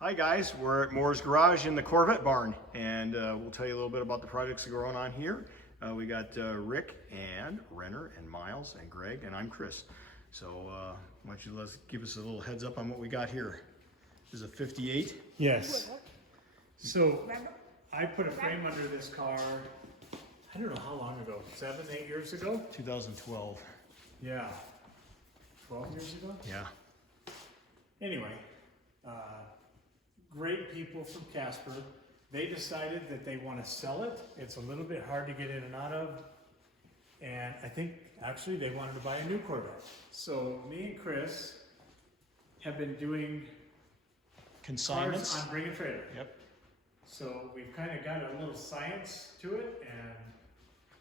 Hi guys, we're at Moore's Garage in the Corvette barn, and we'll tell you a little bit about the projects that are going on here. We got Rick and Renner and Miles and Greg, and I'm Chris. So why don't you give us a little heads up on what we got here. This is a 58. Yes. So I put a frame under this car, I don't know how long ago, 7, 8 years ago? 2012. Yeah. 12 years ago? Yeah. Anyway, great people from Casper. They decided that they want to sell it. It's a little bit hard to get in and out of. And I think actually they wanted to buy a new Corvette. So me and Chris have been doing Consignments. cars on Bring a Trailer. Yep. So we've kind of got a little science to it, and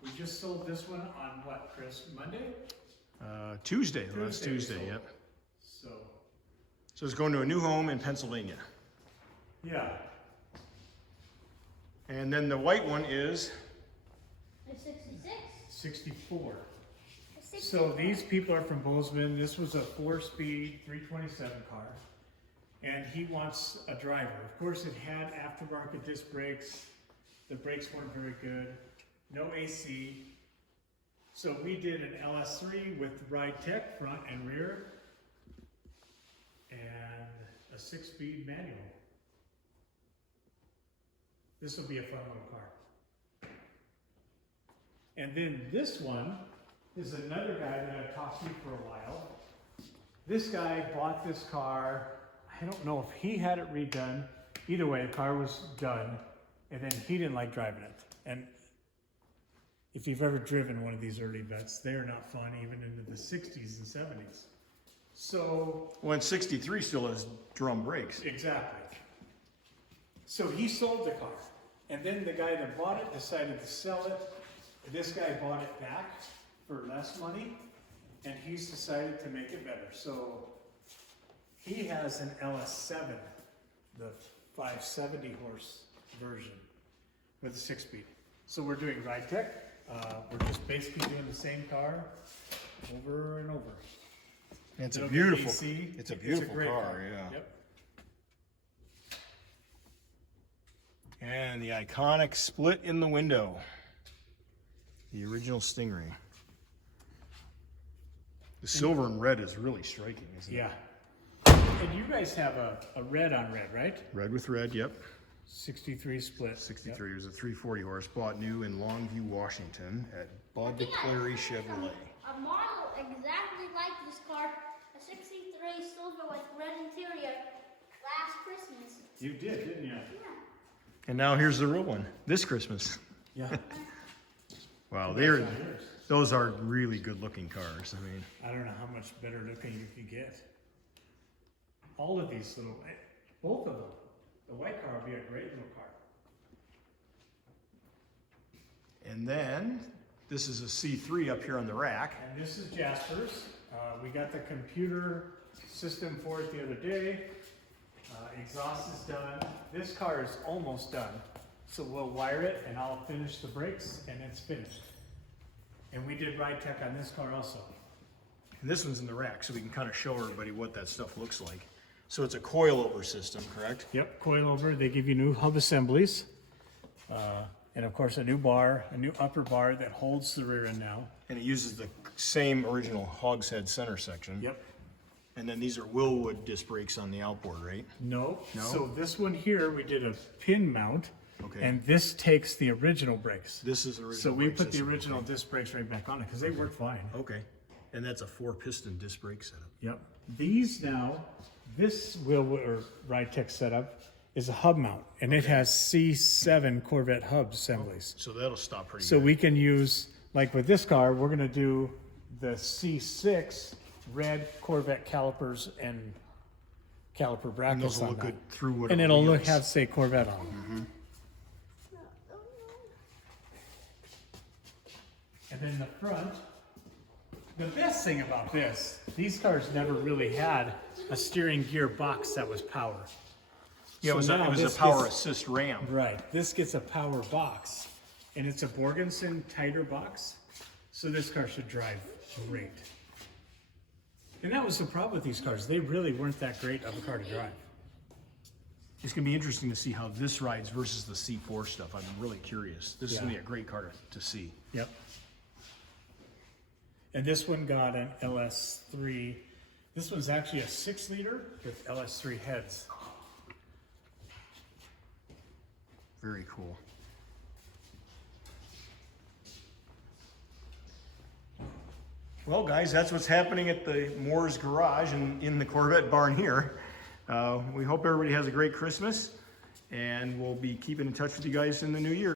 we just sold this one on what, Chris? Monday? Tuesday. Last Tuesday. Yep. So it's going to a new home in Pennsylvania. yeah. And then the white one is A 66. 64. A 64. So these people are from Bozeman. This was a 4-speed 327 car. And he wants a driver. Of course, it had aftermarket disc brakes. The brakes weren't very good. No AC. So we did an LS3 with Ridetech front and rear. And a 6-speed manual. This will be a fun little car. And then this one is another guy that I've talked to for a while. This guy bought this car. I don't know if he had it redone. Either way, the car was done, and then he didn't like driving it. And if you've ever driven one of these early Vettes, they're not fun even into the 60s and 70s. So, when 63 still has drum brakes. exactly. So he sold the car, and then the guy that bought it decided to sell it. This guy bought it back for less money, and he's decided to make it better. So he has an LS7, the 570 horse version with a 6-speed. So we're doing Ridetech. We're just basically doing the same car over and over. It's a It'll get beautiful. AC. It's a beautiful great car. Yeah. Yep. And the iconic split in the window. The original Stingray. The silver and red is really striking, isn't it? Yeah. And you guys have a red on red, right? Red with red, yep. 63 split. 63 was a 340 horse, bought new in Longview, Washington at Bud Clary Chevrolet. A model exactly like this car, a 63 silver with red interior, last Christmas. You did, didn't you? Yeah. And now here's the real one, this Christmas. Yeah. Wow, Yours. those are really good looking cars. I mean, I don't know how much better looking you could get. All of these little, both of them. The white car would be a great little car. and then this is a C3 up here on the rack. And this is Jasper's. We got the computer system for it the other day. Exhaust is done. This car is almost done. So we'll wire it and I'll finish the brakes and it's finished. And we did Ridetech on this car also. And this one's in the rack, so we can kind of show everybody what that stuff looks like. So it's a coilover system, correct? Yep, coilover. They give you new hub assemblies. And of course a new bar, a new upper bar that holds the rear end now. And it uses the same original hogshead center section. Yep. And then these are Willwood disc brakes on the outboard, right? No. No? So this one here, we did a pin mount. Okay. And this takes the original brakes. This is the original. So we brake put the system, original okay. disc brakes right back on it because they work fine. Okay. And that's a 4-piston disc brake setup. Yep. These now, this or Ridetech setup is a hub mount, and it has C7 Corvette hub assemblies. So that'll stop pretty So good. we can use, like with this car, we're gonna do the C6 red Corvette calipers and caliper And brackets those will on look that. good through whatever And it'll wheels. have, say, Corvette on it. And then the front, the best thing about this, these cars never really had a steering gear box that was power. Yeah, So now it was a this power gets- assist ram. Right, this gets a power box, and it's a Borgenson tighter box, so this car should drive great. And that was the problem with these cars, they really weren't that great of a car to drive. It's gonna be interesting to see how this rides versus the C4 stuff. I'm really curious. This is Yeah. gonna be a great car to see. Yep. And this one got an LS3. This one's actually a 6-liter with LS3 heads. Very cool. Well, guys, that's what's happening at the Moore's Garage and in the Corvette barn here. We hope everybody has a great Christmas, and we'll be keeping in touch with you guys in the new year.